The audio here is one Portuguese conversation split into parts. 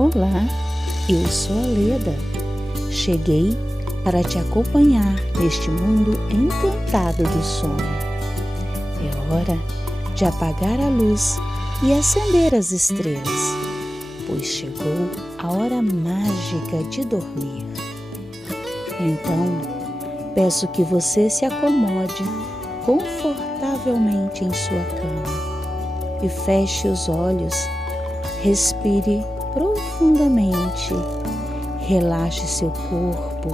Olá, eu sou a Leda. Cheguei para te acompanhar neste mundo encantado do sono. É hora de apagar a luz e acender as estrelas, pois chegou a hora mágica de dormir. Então, peço que você se acomode confortavelmente em sua cama e feche os olhos, respire profundamente, relaxe seu corpo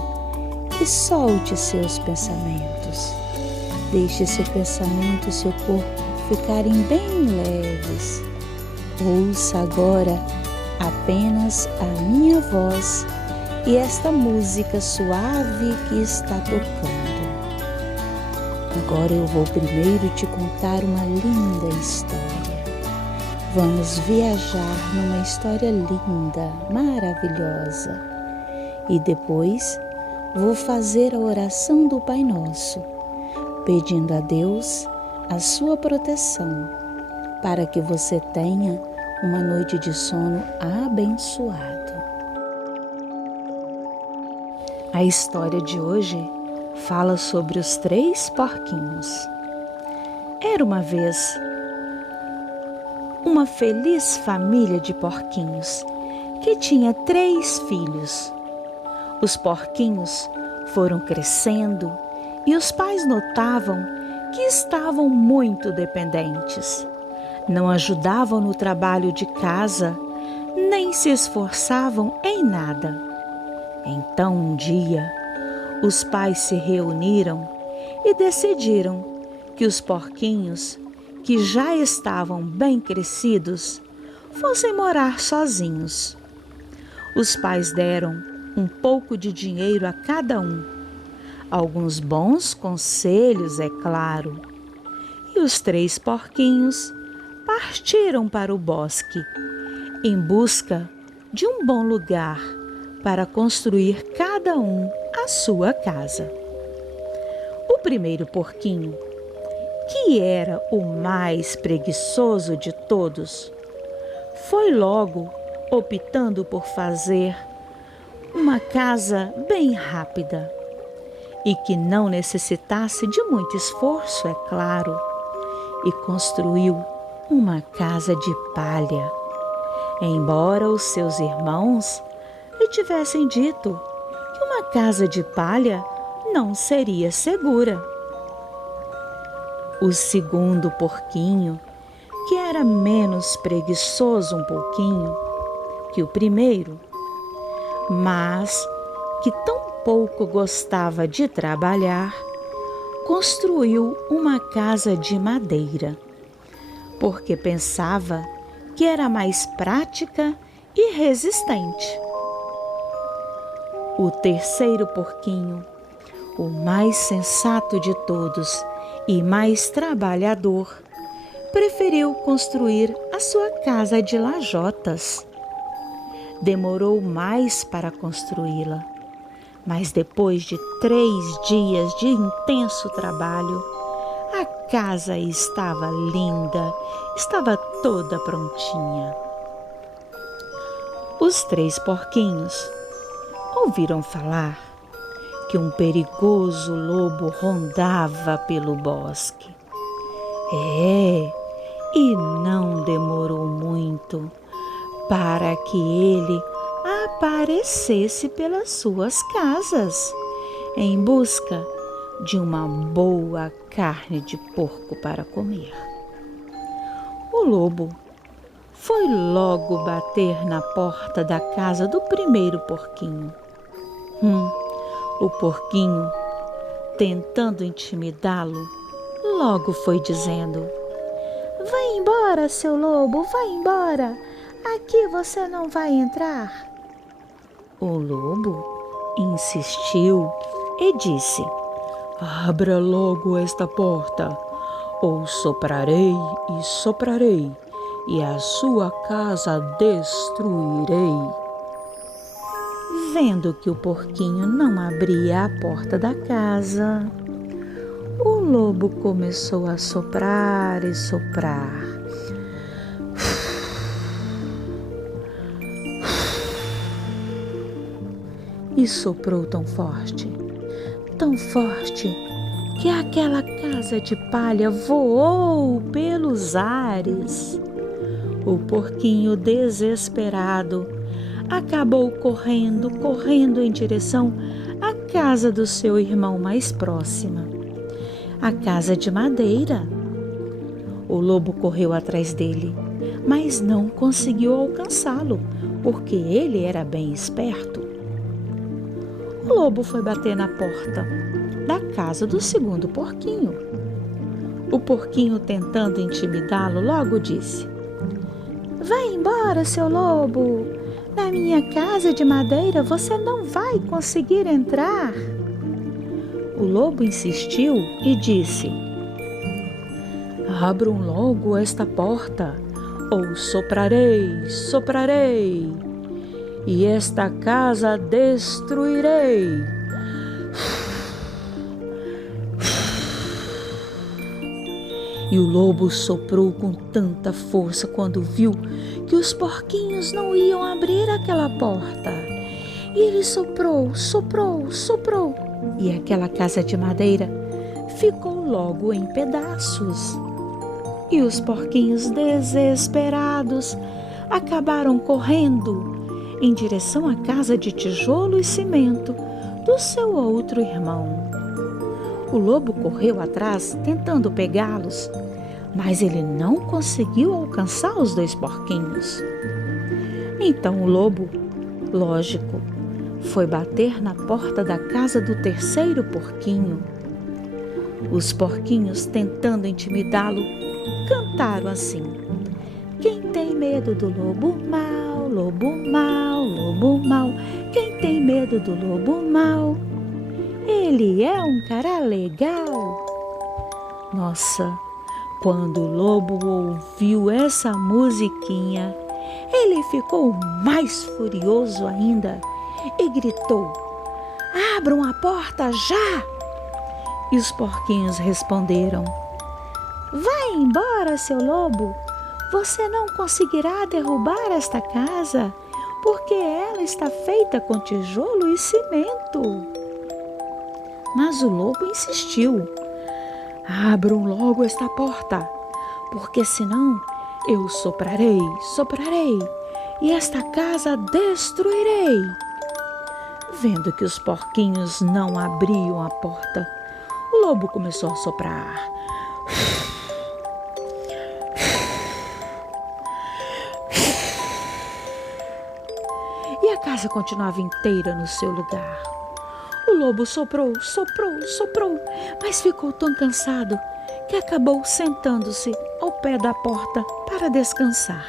e solte seus pensamentos. Deixe seu pensamento e seu corpo ficarem bem leves. Ouça agora apenas a minha voz e esta música suave que está tocando. Agora eu vou primeiro te contar uma linda história. Vamos viajar numa história linda, maravilhosa. E depois vou fazer a oração do Pai Nosso, pedindo a Deus a sua proteção, para que você tenha uma noite de sono abençoado. A história de hoje fala sobre os 3 porquinhos. Era uma vez uma feliz família de porquinhos que tinha 3 filhos. Os porquinhos foram crescendo e os pais notavam que estavam muito dependentes. Não ajudavam no trabalho de casa, nem se esforçavam em nada. Então, um dia, os pais se reuniram e decidiram que os porquinhos, que já estavam bem crescidos, fossem morar sozinhos. Os pais deram um pouco de dinheiro a cada um, alguns bons conselhos, é claro, e os 3 porquinhos partiram para o bosque em busca de um bom lugar para construir cada um a sua casa. O primeiro porquinho, que era o mais preguiçoso de todos, foi logo optando por fazer uma casa bem rápida e que não necessitasse de muito esforço, é claro, e construiu uma casa de palha. Embora os seus irmãos lhe tivessem dito que uma casa de palha não seria segura. O segundo porquinho, que era menos preguiçoso um pouquinho que o primeiro, mas que tão pouco gostava de trabalhar, construiu uma casa de madeira, porque pensava que era mais prática e resistente. O terceiro porquinho, o mais sensato de todos e mais trabalhador, preferiu construir a sua casa de lajotas. Demorou mais para construí-la, mas depois de 3 dias de intenso trabalho, a casa estava linda, estava toda prontinha. Os 3 porquinhos ouviram falar que um perigoso lobo rondava pelo bosque. E não demorou muito para que ele aparecesse pelas suas casas, em busca de uma boa carne de porco para comer. O lobo foi logo bater na porta da casa do primeiro porquinho. O porquinho, tentando intimidá-lo, logo foi dizendo: "Vai embora, seu lobo, vai embora! Aqui você não vai entrar." O lobo insistiu e disse: "Abra logo esta porta, ou soprarei e soprarei, e a sua casa destruirei." Vendo que o porquinho não abria a porta da casa, o lobo começou a soprar e soprar. e soprou tão forte, que aquela casa de palha voou pelos ares. O porquinho, desesperado, acabou correndo em direção à casa do seu irmão mais próxima, a casa de madeira. O lobo correu atrás dele, mas não conseguiu alcançá-lo, porque ele era bem esperto. O lobo foi bater na porta da casa do segundo porquinho. O porquinho, tentando intimidá-lo, logo disse: "Vai embora, seu lobo! Na minha casa de madeira você não vai conseguir entrar." O lobo insistiu e disse: "Abram logo esta porta, ou soprarei, e esta casa destruirei." E o lobo soprou com tanta força quando viu que os porquinhos não iam abrir aquela porta. E ele soprou, e aquela casa de madeira ficou logo em pedaços. E os porquinhos, desesperados, acabaram correndo em direção à casa de tijolo e cimento do seu outro irmão. O lobo correu atrás, tentando pegá-los, mas ele não conseguiu alcançar os dois porquinhos. Então o lobo, lógico, foi bater na porta da casa do terceiro porquinho. Os porquinhos, tentando intimidá-lo, cantaram assim: "Quem tem medo do lobo mau, lobo mau, lobo mau? Quem tem medo do lobo mau? Ele é um cara legal." Nossa, quando o lobo ouviu essa musiquinha, ele ficou mais furioso ainda e gritou: "Abram a porta já!" E os porquinhos responderam: "Vai embora, seu lobo! Você não conseguirá derrubar esta casa, porque ela está feita com tijolo e cimento." Mas o lobo insistiu: "Abram logo esta porta, porque senão eu soprarei, e esta casa destruirei." Vendo que os porquinhos não abriam a porta, o lobo começou a soprar. E a casa continuava inteira no seu lugar. O lobo soprou, mas ficou tão cansado que acabou sentando-se ao pé da porta para descansar.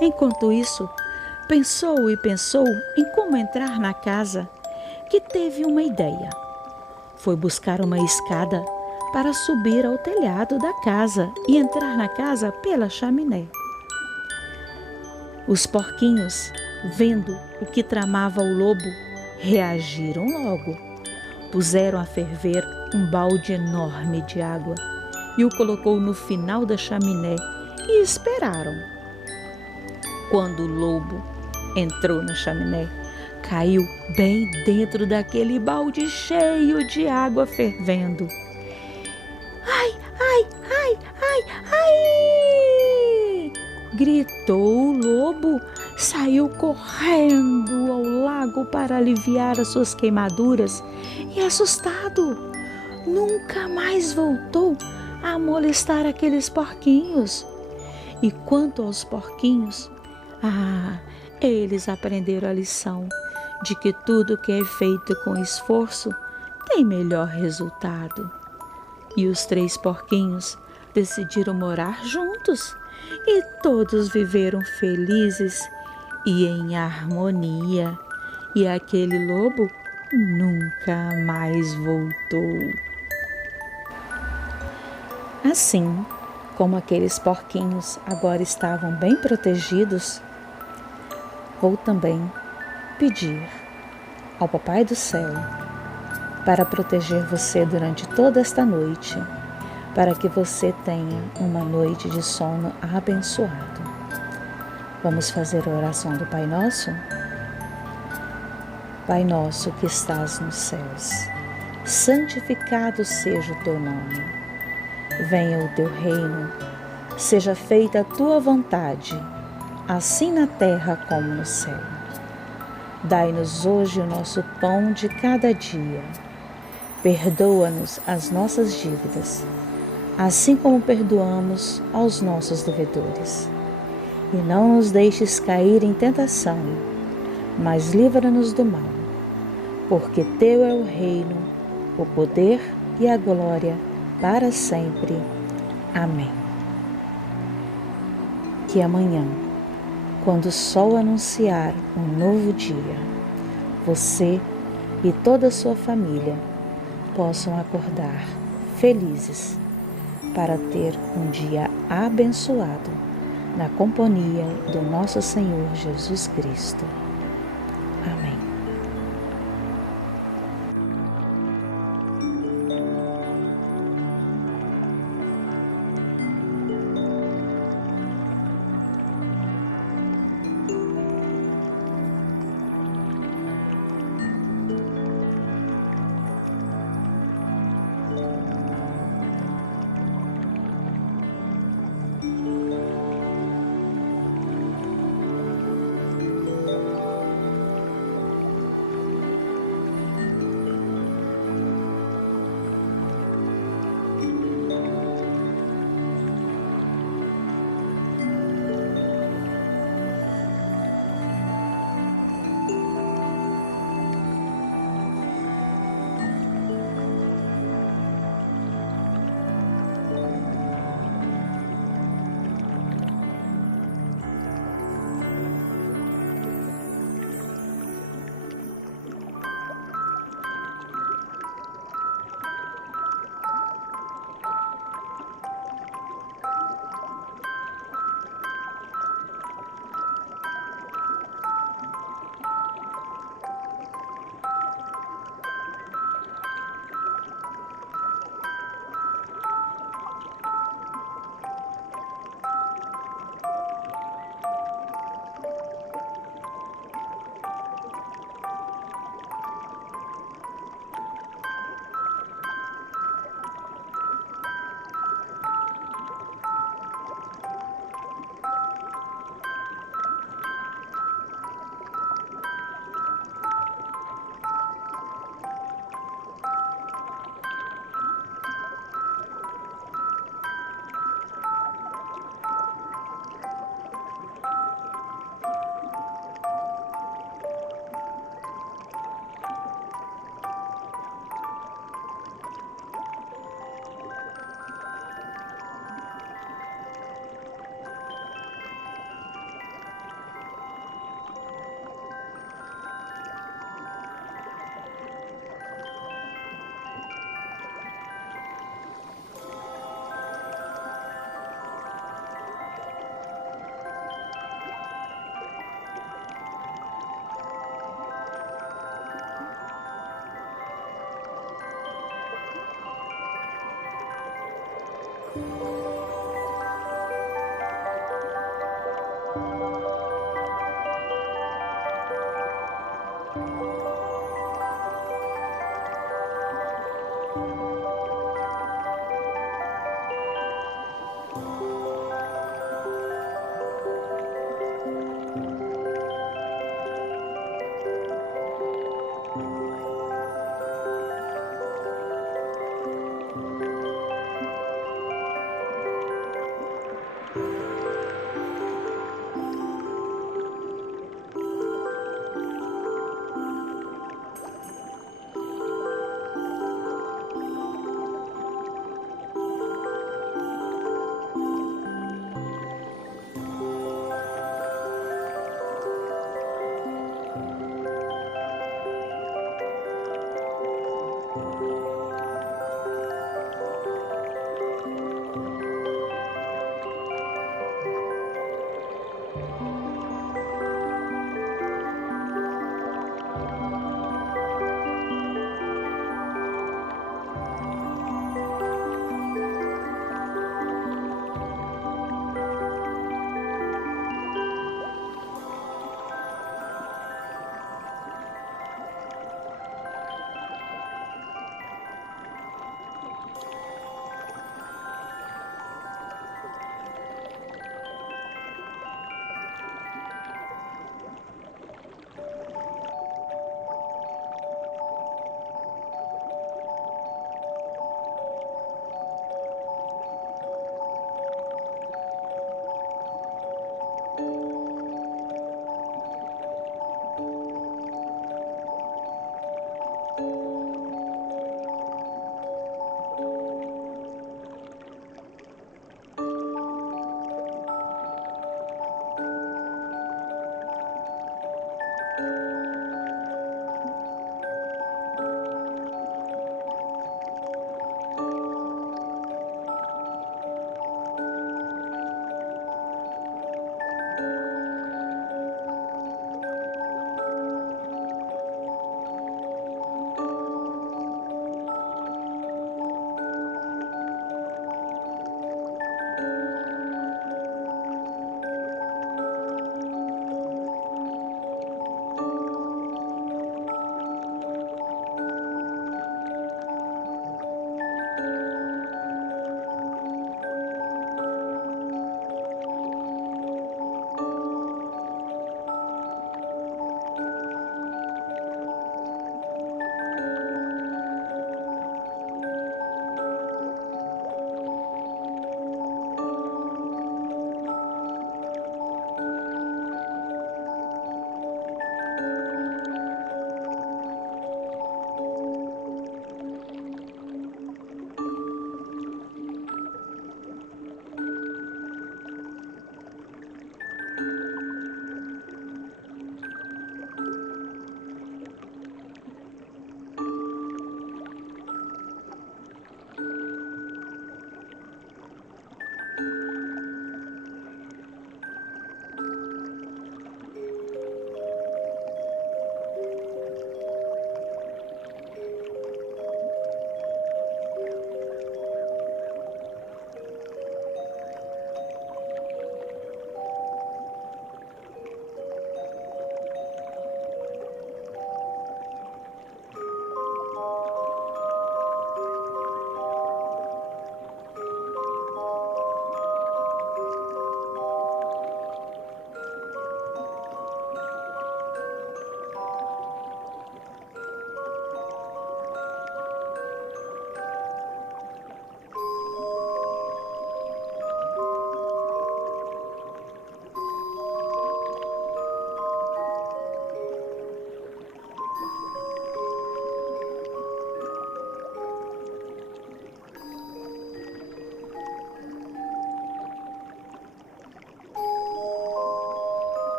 Enquanto isso, pensou em como entrar na casa, que teve uma ideia. Foi buscar uma escada para subir ao telhado da casa e entrar na casa pela chaminé. Os porquinhos, vendo o que tramava o lobo, reagiram logo. Puseram a ferver um balde enorme de água e o colocou no final da chaminé e esperaram. Quando o lobo entrou na chaminé, caiu bem dentro daquele balde cheio de água fervendo. "Ai, ai, ai, ai, ai!" gritou o lobo. Saiu correndo ao lago para aliviar as suas queimaduras e, assustado, nunca mais voltou a molestar aqueles porquinhos. E quanto aos porquinhos, eles aprenderam a lição de que tudo que é feito com esforço tem melhor resultado. E os 3 porquinhos decidiram morar juntos e todos viveram felizes e em harmonia, e aquele lobo nunca mais voltou. Assim como aqueles porquinhos agora estavam bem protegidos, vou também pedir ao Papai do Céu para proteger você durante toda esta noite, para que você tenha uma noite de sono abençoado. Vamos fazer a oração do Pai Nosso? Pai nosso que estás nos céus, santificado seja o teu nome. Venha o teu reino, seja feita a tua vontade, assim na terra como no céu. Dai-nos hoje o nosso pão de cada dia. Perdoa-nos as nossas dívidas, assim como perdoamos aos nossos devedores. E não nos deixes cair em tentação, mas livra-nos do mal, porque teu é o reino, o poder e a glória para sempre. Amém. Que amanhã, quando o sol anunciar um novo dia, você e toda a sua família possam acordar felizes para ter um dia abençoado na companhia do nosso Senhor Jesus Cristo. Amém.